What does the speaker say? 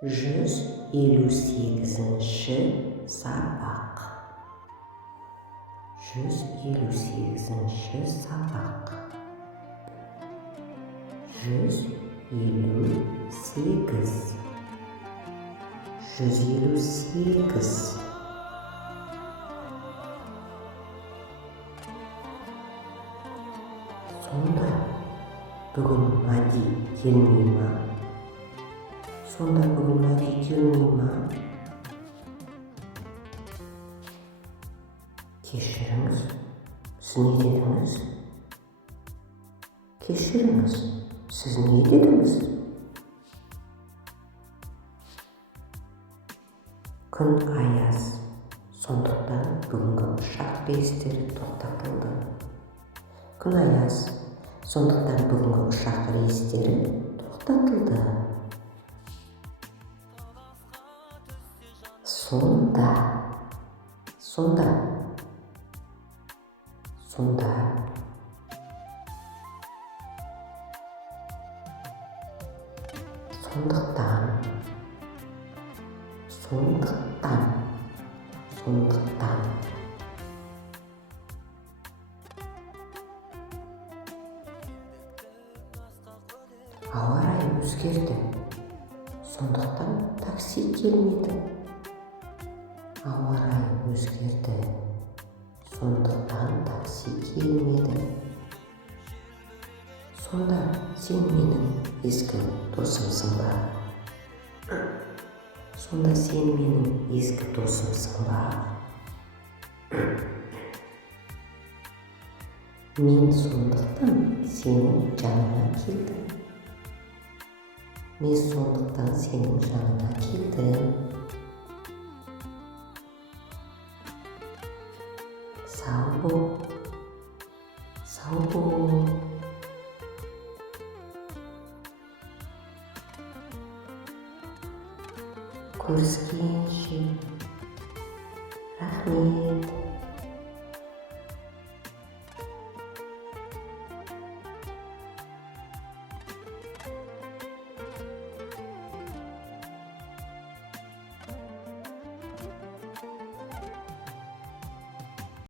158-ші сабақ. 158-ші сабақ. 158. 158. Сонда бүгін Мади келмей ма? Сонда бүгін Мади келмей ма? Кешіріңіз, сіз не дедіңіз? Кешіріңіз, сіз не дедіңіз? Күн аяз, сондықтан бүгінгі ұшақ рейстері тоқтатылды. Күн аяз, сондықтан бүгінгі ұшақ рейстері тоқтатылды. Сонда. Сондықтан. Ауа райы өзгерді, сондықтан такси келмеді. Ауа райы өзгерді, сондықтан такси келмеді. Сонда сен менің ескі досымсың ба? Сонда сен менің ескі досымсың ба? Мен сондықтан сенің жаныңа келдім. Мен сондықтан сенің жаныңа келдім. Сау бол. Көріскенше. Рахмет.